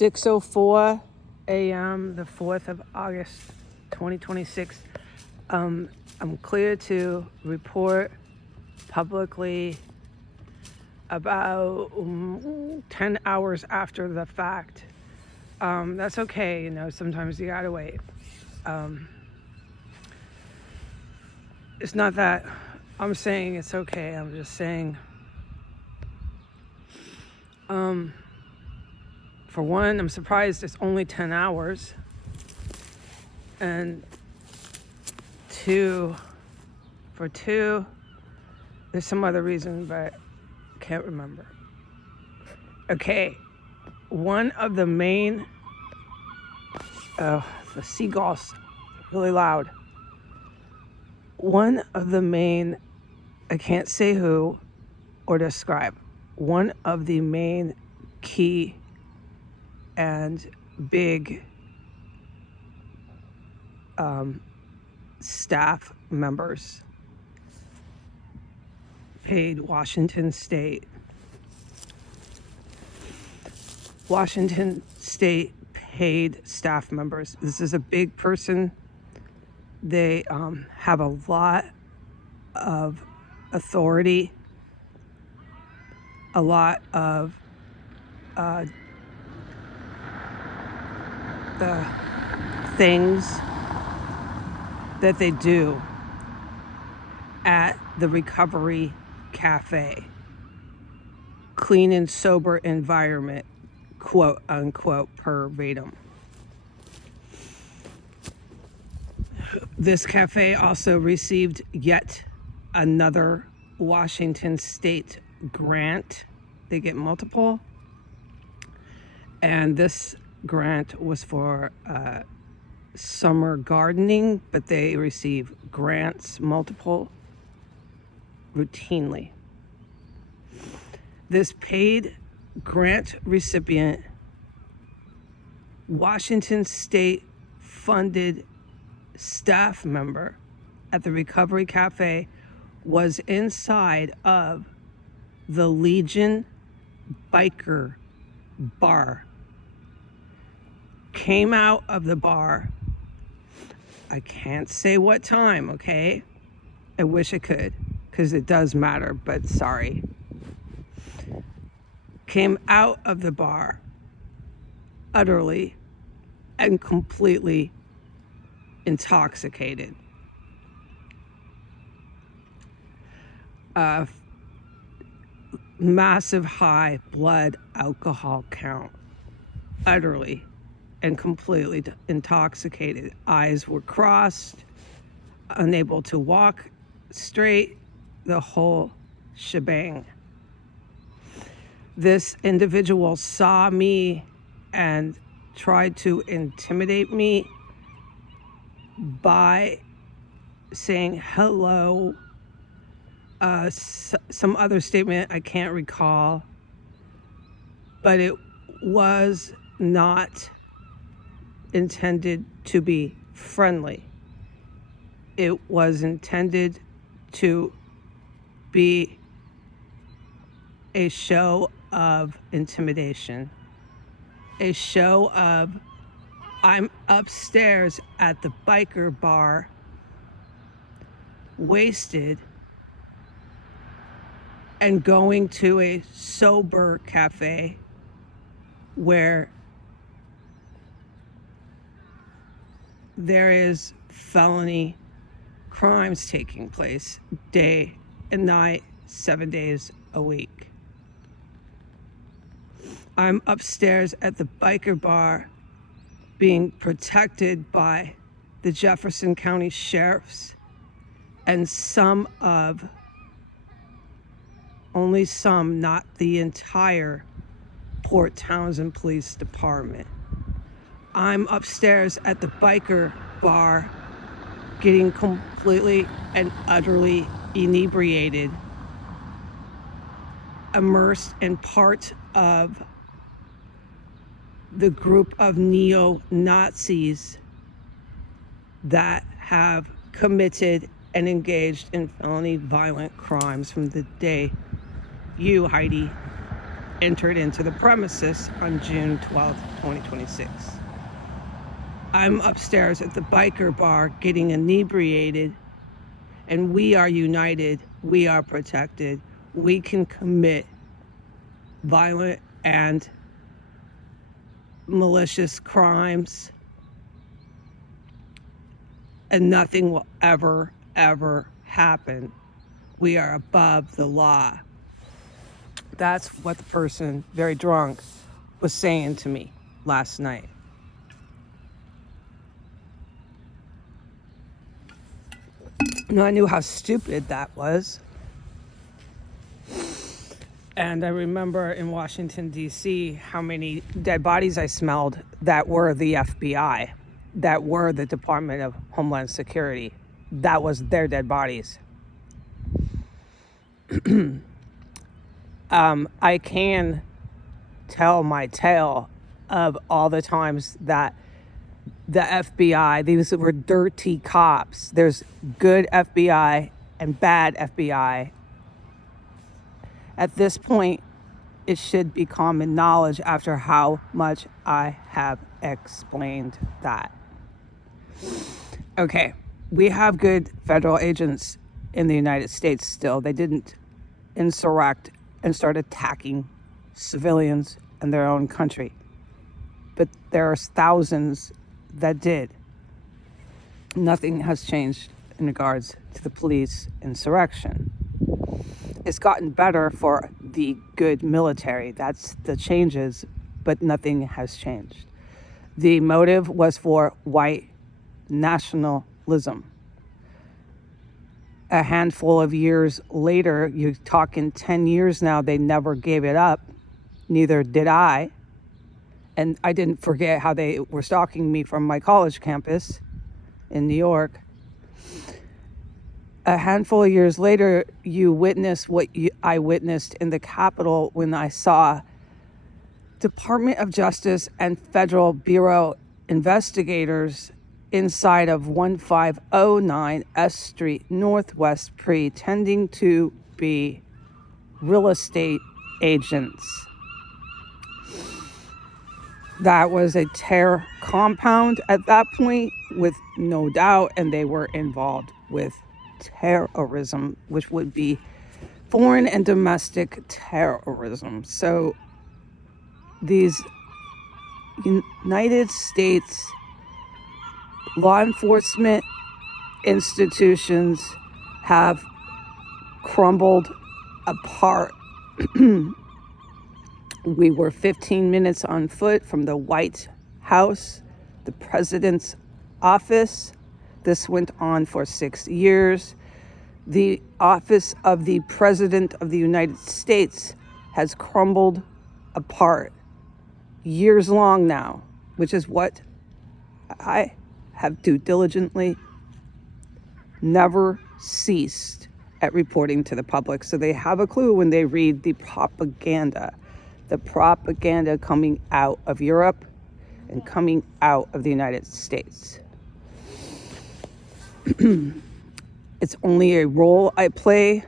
6:04 a.m. the 4th of August 2026. I'm clear to report publicly about 10 hours after the fact. That's okay, sometimes you gotta wait. It's not that I'm saying it's okay, I'm just saying, for one, I'm surprised it's only 10 hours. And for two, there's some other reason, but I can't remember. Okay, one of the main, the seagulls, really loud. One of the main, I can't say who or describe, one of the main key and big staff members paid Washington State paid staff members. This is a big person. They have a lot of authority, a lot of the things that they do at the Recovery Cafe. Clean and sober environment, quote unquote, verbatim. This cafe also received yet another Washington State grant. They get multiple. And this grant was for summer gardening, but they receive grants, multiple, routinely. This paid grant recipient, Washington State funded staff member at the Recovery Cafe, was inside of the Legion Biker bar. Came out of the bar. I can't say what time, okay? I wish I could, because it does matter, but sorry. Came out of the bar utterly and completely intoxicated. Massive high blood alcohol count. Utterly and completely intoxicated. Eyes were crossed, unable to walk straight, the whole shebang. This individual saw me and tried to intimidate me by saying hello, some other statement I can't recall, but it was not intended to be friendly. It was intended to be a show of intimidation, a show of I'm upstairs at the biker bar, wasted, and going to a sober cafe where there is felony crimes taking place day and night, 7 days a week. I'm upstairs at the biker bar being protected by the Jefferson County Sheriffs and only some, not the entire Port Townsend Police Department. I'm upstairs at the biker bar getting completely and utterly inebriated, immersed in part of the group of neo-Nazis that have committed and engaged in felony violent crimes from the day you, Heidi, entered into the premises on June 12th, 2026. I'm upstairs at the biker bar getting inebriated, and we are united, we are protected, we can commit violent and malicious crimes, and nothing will ever, ever happen. We are above the law. That's what the person, very drunk, was saying to me last night. Now, I knew how stupid that was. And I remember in Washington, D.C., how many dead bodies I smelled that were the FBI, that were the Department of Homeland Security. That was their dead bodies. I can tell my tale of all the times that the FBI, these were dirty cops. There's good FBI and bad FBI. At this point, it should be common knowledge after how much I have explained that. Okay, we have good federal agents in the United States still. They didn't insurrect and start attacking civilians in their own country. But there are thousands that did. Nothing has changed in regards to the police insurrection. It's gotten better for the good military. That's the changes, but nothing has changed. The motive was for white nationalism. A handful of years later, you're talking 10 years now, they never gave it up. Neither did I. And I didn't forget how they were stalking me from my college campus in New York. A handful of years later, you witness what I witnessed in the Capitol when I saw Department of Justice and Federal Bureau investigators inside of 1509 S Street Northwest pretending to be real estate agents. That was a terror compound at that point, with no doubt, and they were involved with terrorism, which would be foreign and domestic terrorism. So these United States law enforcement institutions have crumbled apart. We were 15 minutes on foot from the White House, the president's office. This went on for 6 years. The office of the President of the United States has crumbled apart years long now, which is what I have to diligently never ceased at reporting to the public, so they have a clue when they read the propaganda coming out of Europe and coming out of the United States. It's only a role I play.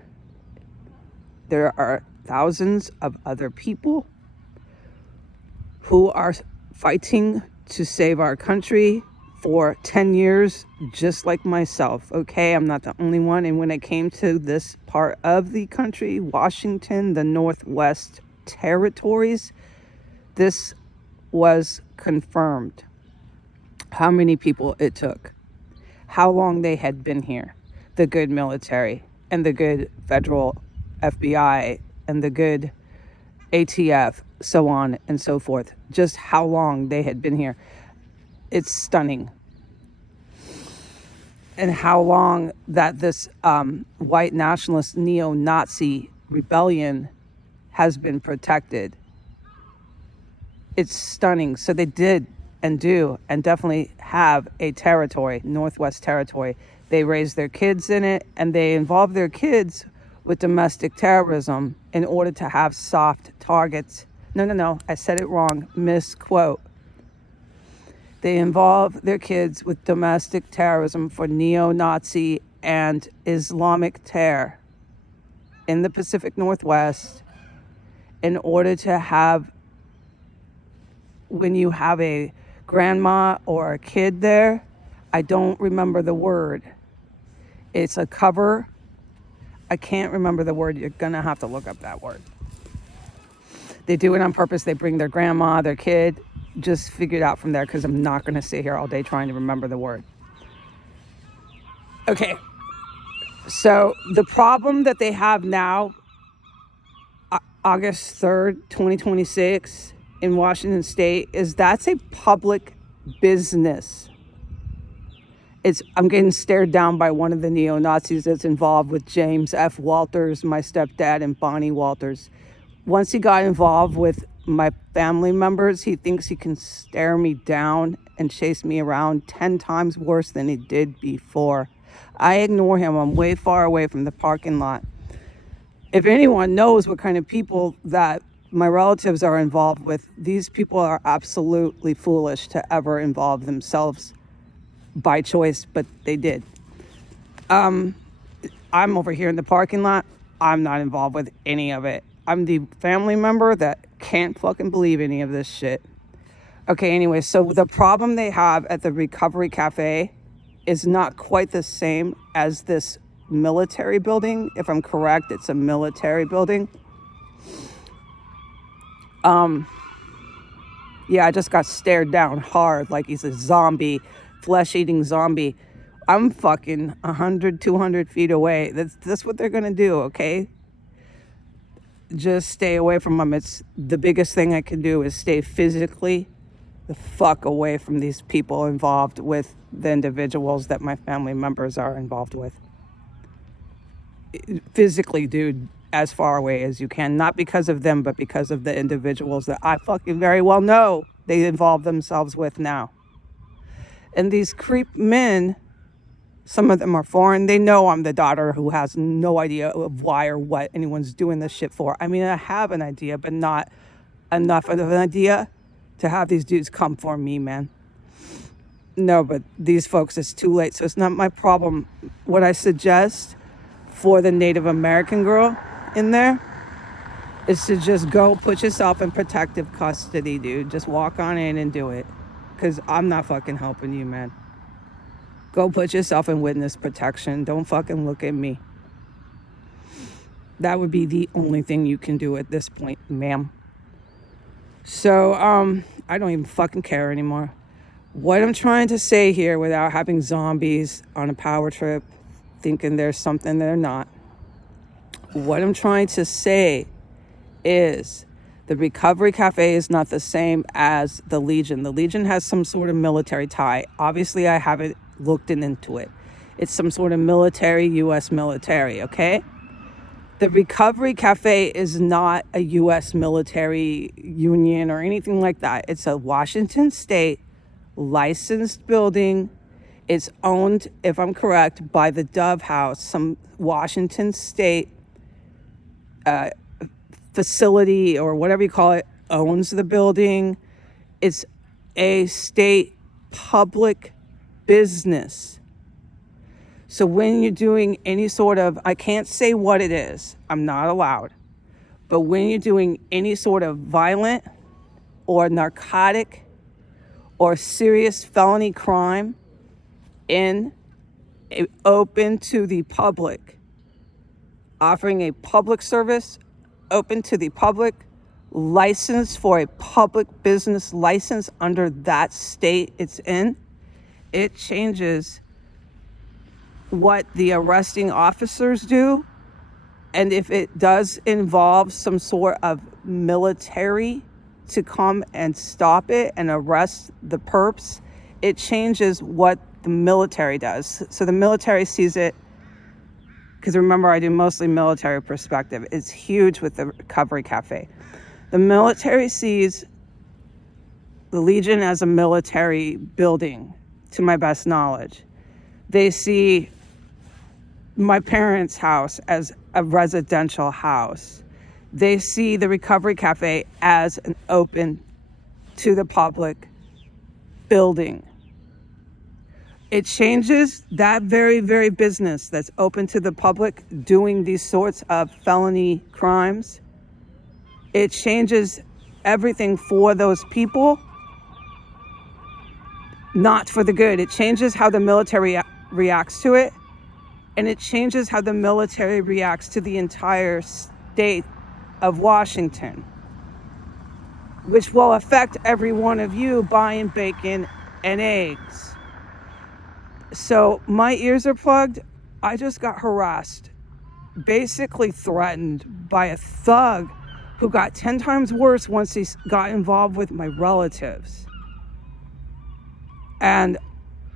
There are thousands of other people who are fighting to save our country for 10 years, just like myself. Okay, I'm not the only one. And when it came to this part of the country, Washington, the Northwest Territories, this was confirmed. How many people it took, how long they had been here, the good military and the good federal FBI and the good ATF, so on and so forth, just how long they had been here. It's stunning. And how long that this white nationalist neo-Nazi rebellion has been protected. It's stunning. So they did and do and definitely have a territory, Northwest Territory. They raise their kids in it, and they involve their kids with domestic terrorism in order to have soft targets. No, I said it wrong, misquote. They involve their kids with domestic terrorism for neo-Nazi and Islamic terror in the Pacific Northwest in order to have, when you have a grandma or a kid there, I don't remember the word. It's a cover. I can't remember the word. You're going to have to look up that word. They do it on purpose. They bring their grandma, their kid. Just figure it out from there, because I'm not going to sit here all day trying to remember the word. Okay. So the problem that they have now, August 3rd, 2026, in Washington State, is that's a public business. I'm getting stared down by one of the neo-Nazis that's involved with James F. Walters, my stepdad, and Bonnie Walters. Once he got involved with my family members, he thinks he can stare me down and chase me around 10 times worse than he did before. I ignore him. I'm way far away from the parking lot. If anyone knows what kind of people that my relatives are involved with, these people are absolutely foolish to ever involve themselves by choice, but they did. I'm over here in the parking lot. I'm not involved with any of it. I'm the family member that can't fucking believe any of this shit. Okay, anyway, so the problem they have at the Recovery Cafe is not quite the same as this military building. If I'm correct, it's a military building. Yeah, I just got stared down hard like he's a zombie, flesh-eating zombie. I'm fucking 100, 200 feet away. That's what they're going to do, okay? Just stay away from them. It's the biggest thing I can do is stay physically the fuck away from these people involved with the individuals that my family members are involved with. Physically, dude, as far away as you can. Not because of them, but because of the individuals that I fucking very well know they involve themselves with now. And these creep men, some of them are foreign. They know I'm the daughter who has no idea of why or what anyone's doing this shit for. I mean, I have an idea, but not enough of an idea to have these dudes come for me, man. No, but these folks, it's too late. So it's not my problem. What I suggest for the Native American girl in there is to just go put yourself in protective custody, dude. Just walk on in and do it. Because I'm not fucking helping you, man. Go put yourself in witness protection. Don't fucking look at me. That would be the only thing you can do at this point, ma'am. So, I don't even fucking care anymore. What I'm trying to say here, without having zombies on a power trip thinking there's something they're not, what I'm trying to say is the Recovery Cafe is not the same as the Legion. The Legion has some sort of military tie. Obviously, I haven't looked into it. It's some sort of military, U.S. military, okay? The Recovery Cafe is not a U.S. military union or anything like that. It's a Washington State licensed building. It's owned, if I'm correct, by the Dove House, some Washington State facility or whatever you call it, owns the building. It's a state public business. So when you're doing any sort of, I can't say what it is, I'm not allowed, but when you're doing any sort of violent or narcotic or serious felony crime open to the public, offering a public service open to the public, license for a public business license under that state it's in, it changes what the arresting officers do. And if it does involve some sort of military to come and stop it and arrest the perps, it changes what the military does. So the military sees it, because remember, I do mostly military perspective. It's huge with the Recovery Cafe. The military sees the Legion as a military building, to my best knowledge. They see my parents' house as a residential house. They see the Recovery Cafe as an open to the public building. It changes that very, very business that's open to the public doing these sorts of felony crimes. It changes everything for those people, not for the good. It changes how the military reacts to it, and it changes how the military reacts to the entire state of Washington, which will affect every one of you buying bacon and eggs. So my ears are plugged. I just got harassed, basically threatened by a thug who got 10 times worse once he got involved with my relatives. And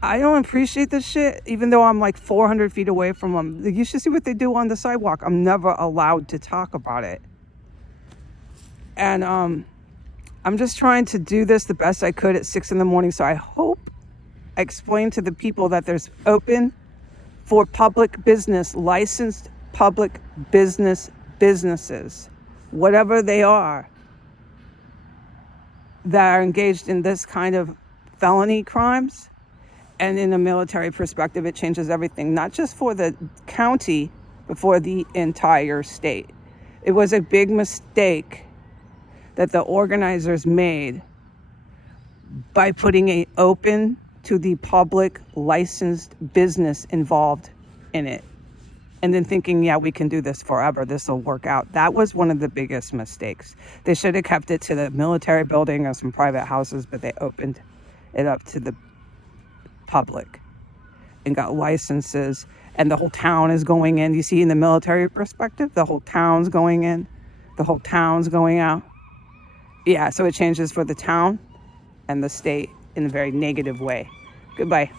I don't appreciate this shit, even though I'm like 400 feet away from them. You should see what they do on the sidewalk. I'm never allowed to talk about it. And I'm just trying to do this the best I could at 6 a.m. So I hope I explained to the people that there's open for public business, licensed public businesses, whatever they are, that are engaged in this kind of felony crimes. And in a military perspective, it changes everything, not just for the county, but for the entire state. It was a big mistake that the organizers made by putting it open to the public licensed business involved in it. And then thinking, yeah, we can do this forever. This will work out. That was one of the biggest mistakes. They should have kept it to the military building or some private houses, but they opened it up to the public and got licenses. And the whole town is going in. You see, in the military perspective, the whole town's going in. The whole town's going out. Yeah, so it changes for the town and the state in a very negative way. Goodbye.